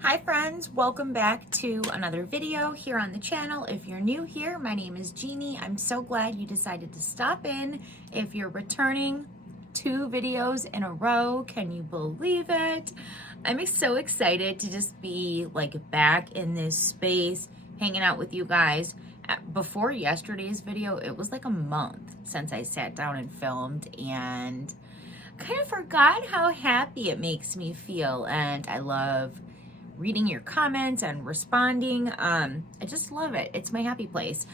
Hi friends, welcome back to another video here on the channel. If you're new here, my name is Jeannie. I'm so glad you decided to stop in. If you're returning 2 videos in a row, can you believe it? I'm so excited to just be like back in this space, hanging out with you guys. Before yesterday's video, it was like a month since I sat down and filmed, and kind of forgot how happy it makes me feel, and I love reading your comments and responding. I just love it. It's my happy place.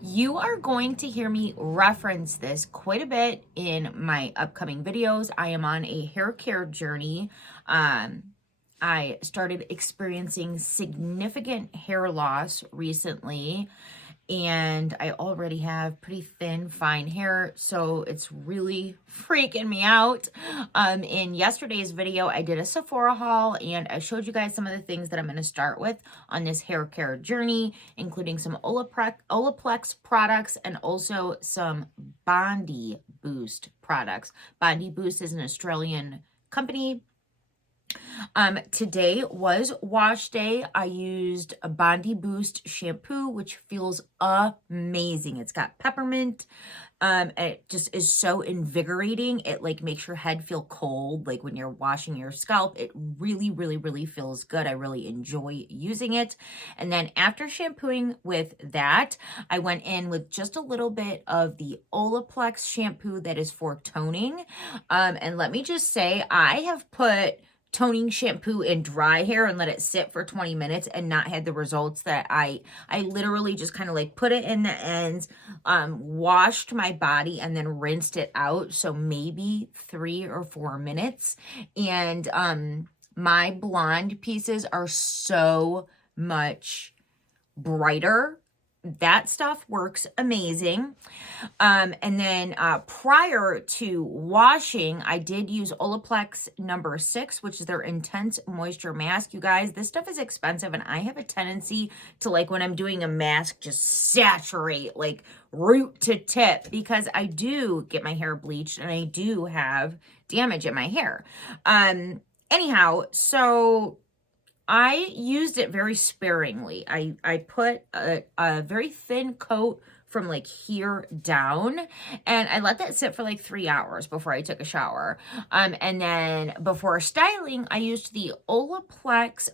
You are going to hear me reference this quite a bit in my upcoming videos. I am on a hair care journey. I started experiencing significant hair loss recently, and I already have pretty thin, fine hair, so it's really freaking me out. In yesterday's video, I did a Sephora haul, and I showed you guys some of the things that I'm going to start with on this hair care journey, including some Olaplex products and also some Bondi Boost products. Bondi Boost is an Australian company. Today was wash day. I used a Bondi Boost shampoo, which feels amazing. It's got peppermint. And it just is so invigorating. It like makes your head feel cold. Like when you're washing your scalp, it really feels good. I really enjoy using it. And then after shampooing with that, I went in with just a little bit of the Olaplex shampoo that is for toning. And let me just say, I have put toning shampoo in dry hair and let it sit for 20 minutes and not had the results that I literally just kind of like put it in the ends, washed my body and then rinsed it out. So maybe 3 or 4 minutes. And my blonde pieces are so much brighter. That stuff works amazing. And then prior to washing, I did use Olaplex number 6, which is their intense moisture mask. You guys, this stuff is expensive, and I have a tendency to, like, when I'm doing a mask, just saturate like root to tip, because I do get my hair bleached and I do have damage in my hair. Anyhow, so I used it very sparingly. I put a very thin coat from like here down, and I let that sit for like 3 hours before I took a shower. And then before styling, I used the Olaplex.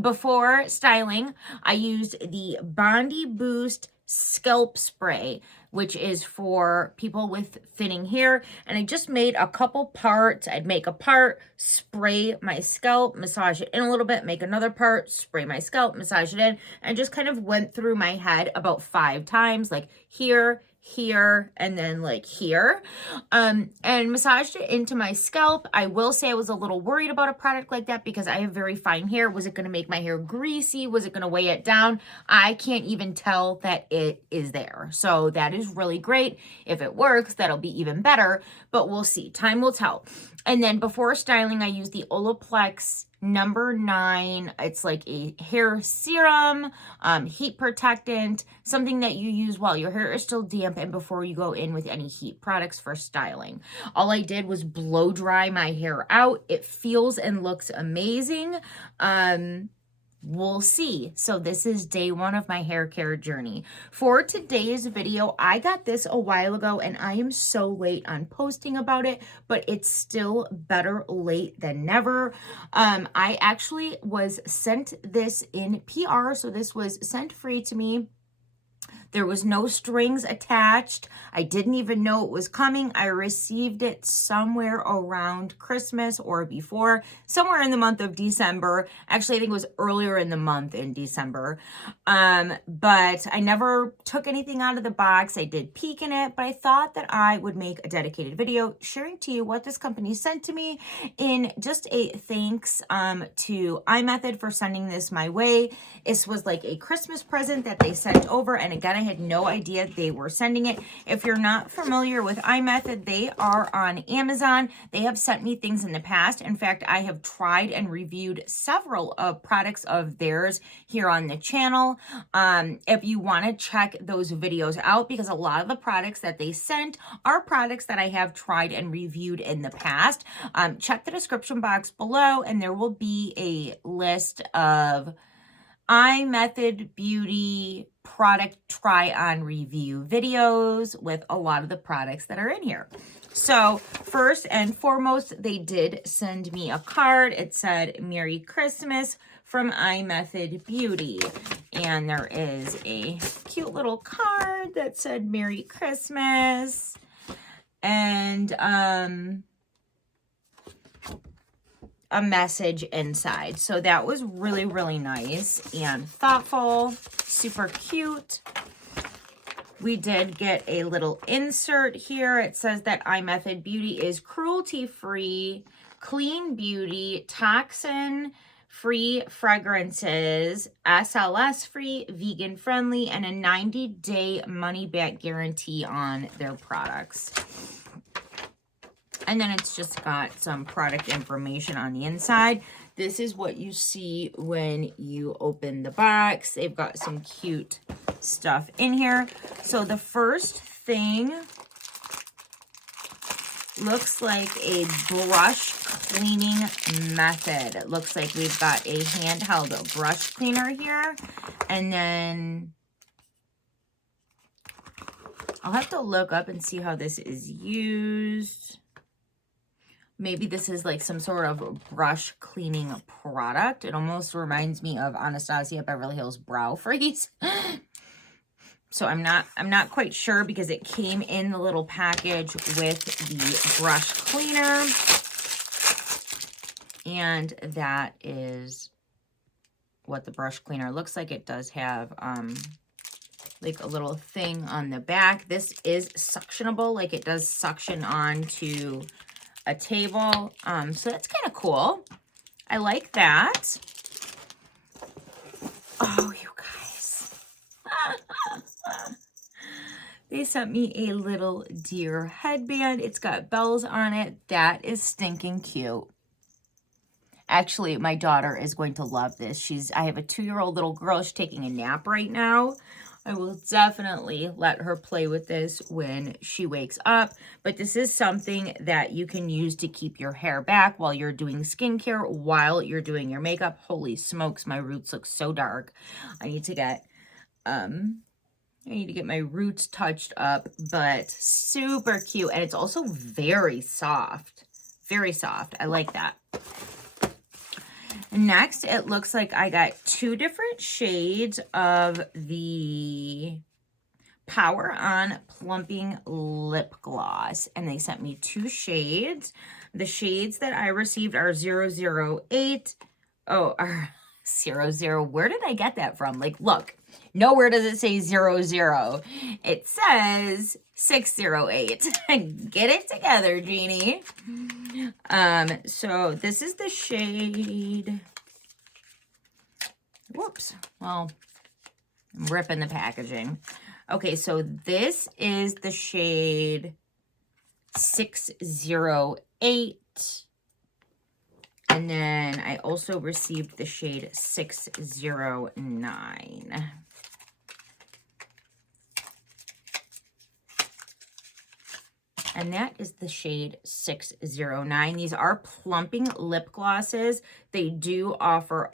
Before styling, I used the Bondi Boost scalp spray, which is for people with thinning hair. And I just made a couple parts. I'd make a part, spray my scalp, massage it in a little bit, make another part, spray my scalp, massage it in, and just kind of went through my head about 5 times, like here, and then like here, and massaged it into my scalp. I will say I was a little worried about a product like that because I have very fine hair. Was it going to make my hair greasy? Was it going to weigh it down? I can't even tell that it is there. So that is really great. If it works, that'll be even better, but we'll see. Time will tell. And then before styling, I used the Olaplex number 9. It's like a hair serum, heat protectant, something that you use while your hair is still damp and before you go in with any heat products for styling. All I did was blow dry my hair out. It feels and looks amazing. We'll see. So this is day 1 of my hair care journey. For today's video, I got this a while ago and I am so late on posting about it, but it's still better late than never. I actually was sent this in PR, so this was sent free to me. There was no strings attached. I didn't even know it was coming. I received it somewhere around Christmas or before, somewhere in the month of December. Actually, I think it was earlier in the month in December. But I never took anything out of the box. I did peek in it, but I thought that I would make a dedicated video sharing to you what this company sent to me in just a thanks to IMethod for sending this my way. This was like a Christmas present that they sent over. And again, I had no idea they were sending it. If you're not familiar with IMethod, they are on Amazon. They have sent me things in the past. In fact, I have tried and reviewed several products of theirs here on the channel. If you want to check those videos out, because a lot of the products that they sent are products that I have tried and reviewed in the past, check the description box below and there will be a list of IMethod Beauty product try-on review videos with a lot of the products that are in here. So first and foremost, they did send me a card. It said, "Merry Christmas from IMethod Beauty." And there is a cute little card that said, "Merry Christmas." And a message inside. So that was really, really nice and thoughtful, super cute. We did get a little insert here. It says that IMethod Beauty is cruelty-free, clean beauty, toxin-free fragrances, SLS-free, vegan-friendly, and a 90-day money-back guarantee on their products. And then it's just got some product information on the inside. This is what you see when you open the box. They've got some cute stuff in here. So the first thing looks like a brush cleaning method. It looks like we've got a handheld brush cleaner here. And then I'll have to look up and see how this is used. Maybe this is like some sort of brush cleaning product. It almost reminds me of Anastasia Beverly Hills Brow Freeze. So I'm not quite sure because it came in the little package with the brush cleaner. And that is what the brush cleaner looks like. It does have like a little thing on the back. This is suctionable, like it does suction onto a table. So that's kind of cool. I like that. Oh, you guys. They sent me a little deer headband. It's got bells on it. That is stinking cute. Actually, my daughter is going to love this. I have a 2-year-old little girl. She's taking a nap right now. I will definitely let her play with this when she wakes up. But this is something that you can use to keep your hair back while you're doing skincare, while you're doing your makeup. Holy smokes, my roots look so dark. I need to get my roots touched up, but super cute. And it's also very soft. Very soft. I like that. Next, it looks like I got 2 different shades of the Power On Plumping Lip Gloss. And they sent me 2 shades. The shades that I received are 008. Oh, 00. Where did I get that from? Like, look, nowhere does it say 00. It says 608. Get it together, Jeannie. So this is the shade. Whoops. Well, I'm ripping the packaging. Okay, so this is the shade 608. And then I also received the shade 609. And that is the shade 609. These are plumping lip glosses. They do offer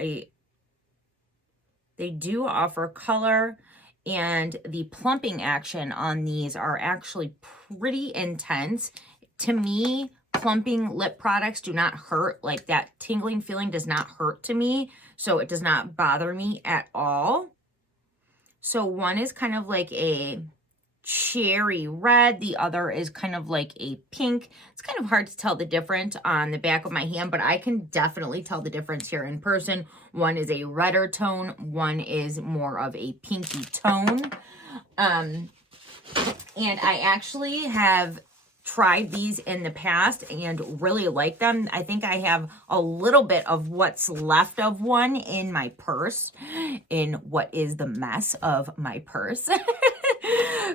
color, and the plumping action on these are actually pretty intense. To me, plumping lip products do not hurt. Like, that tingling feeling does not hurt to me, so it does not bother me at all. So one is kind of like a cherry red. The other is kind of like a pink. It's kind of hard to tell the difference on the back of my hand, but I can definitely tell the difference here in person. One is a redder tone. One is more of a pinky tone. And I actually have tried these in the past and really like them. I think I have a little bit of what's left of one in my purse, in what is the mess of my purse.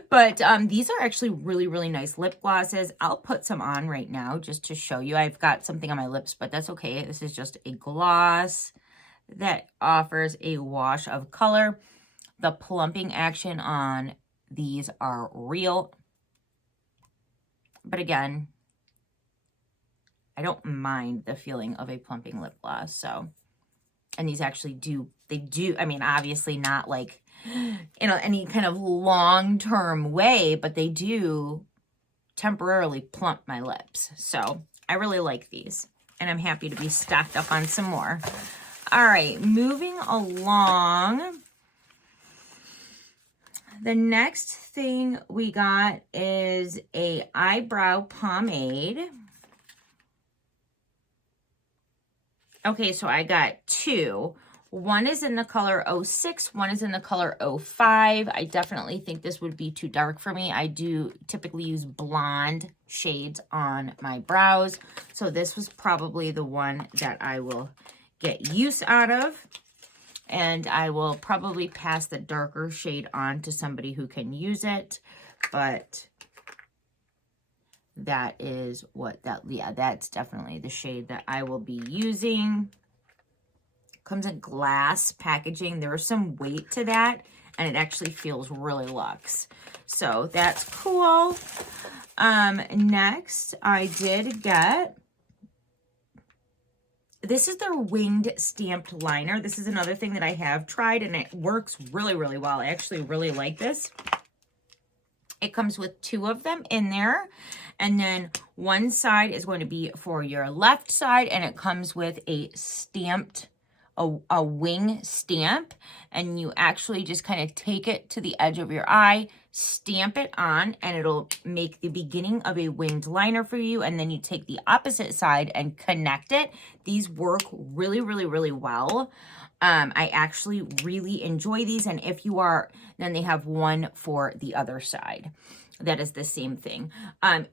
But these are actually really, really nice lip glosses. I'll put some on right now just to show you. I've got something on my lips, but that's okay. This is just a gloss that offers a wash of color. The plumping action on these are real. But again, I don't mind the feeling of a plumping lip gloss. So, and these actually do, I mean, obviously not like, you know, any kind of long-term way, but they do temporarily plump my lips. So I really like these, and I'm happy to be stocked up on some more. All right, moving along. The next thing we got is a eyebrow pomade. Okay, so I got two. One is in the color 06, one is in the color 05. I definitely think this would be too dark for me. I do typically use blonde shades on my brows. So this was probably the one that I will get use out of. And I will probably pass the darker shade on to somebody who can use it. But that is what that, yeah, that's definitely the shade that I will be using. Comes in glass packaging. There's some weight to that, and it actually feels really luxe. So that's cool. Next, I did get, this is their winged stamped liner. This is another thing that I have tried, and it works really, really well. I actually really like this. It comes with two of them in there, and then one side is going to be for your left side, and it comes with a stamped, a wing stamp, and you actually just kind of take it to the edge of your eye, stamp it on, and it'll make the beginning of a winged liner for you, and then you take the opposite side and connect it. These work really, really, really well. I actually really enjoy these, and if you are, then they have one for the other side. That is the same thing.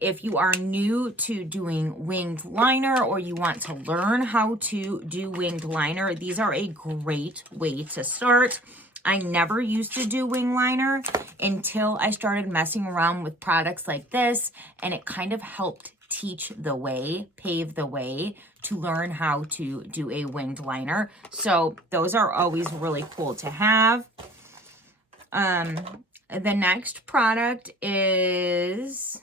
If you are new to doing winged liner, or you want to learn how to do winged liner, these are a great way to start. I never used to do wing liner until I started messing around with products like this, and it kind of helped teach the way, pave the way to learn how to do a winged liner. So those are always really cool to have. The next product is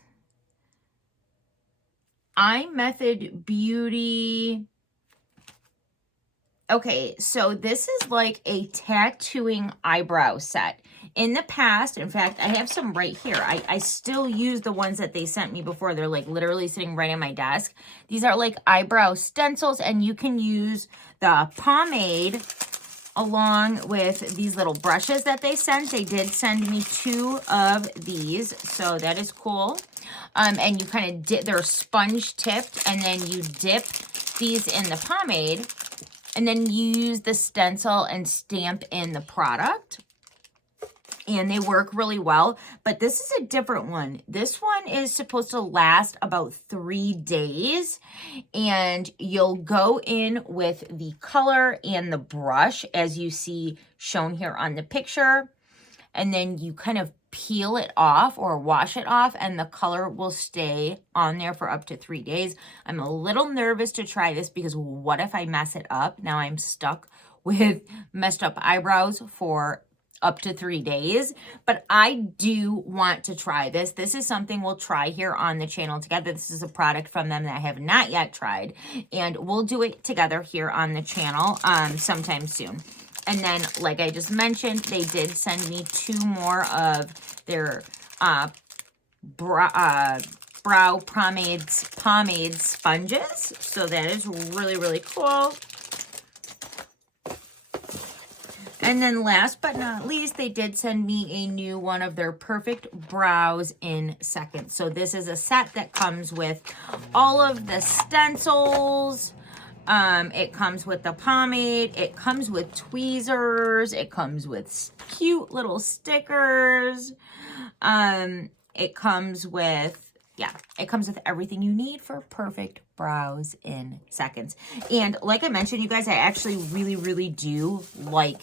IMethod Beauty. Okay, so this is like a tattooing eyebrow set. In the past, in fact, I have some right here. I still use the ones that they sent me before. They're like literally sitting right on my desk. These are like eyebrow stencils, and you can use the pomade along with these little brushes that they sent. They did send me two of these, so that is cool. And you kind of dip, they're sponge tipped, and then you dip these in the pomade, and then you use the stencil and stamp in the product. And they work really well, but this is a different one. This one is supposed to last about 3 days, and you'll go in with the color and the brush as you see shown here on the picture, and then you kind of peel it off or wash it off, and the color will stay on there for up to 3 days. I'm a little nervous to try this because what if I mess it up? Now I'm stuck with messed up eyebrows for up to 3 days, but I do want to try this. This is something we'll try here on the channel together. This is a product from them that I have not yet tried, and we'll do it together here on the channel sometime soon. And then, like I just mentioned, they did send me 2 more of their brow pomade sponges, so that is really, really cool. And then last but not least, they did send me a new one of their Perfect Brows in Seconds. So this is a set that comes with all of the stencils. It comes with the pomade. It comes with tweezers. It comes with cute little stickers. It comes with, yeah, it comes with everything you need for perfect brows in seconds. And like I mentioned, you guys, I actually really, really do like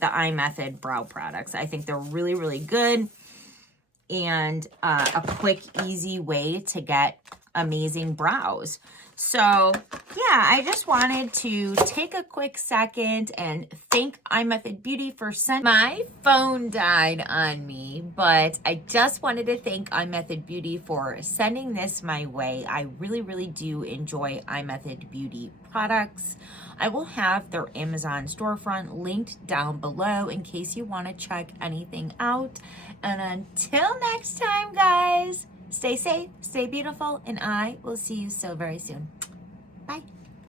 the IMethod brow products. I think they're really, really good. and a quick, easy way to get amazing brows. So yeah, I just wanted to take a quick second and thank IMethod Beauty for sending. My phone died on me, but I just wanted to thank IMethod Beauty for sending this my way. I really do enjoy IMethod Beauty products. I will have their Amazon storefront linked down below in case you want to check anything out. And until next time, guys, stay safe, stay beautiful, and I will see you so very soon. Bye.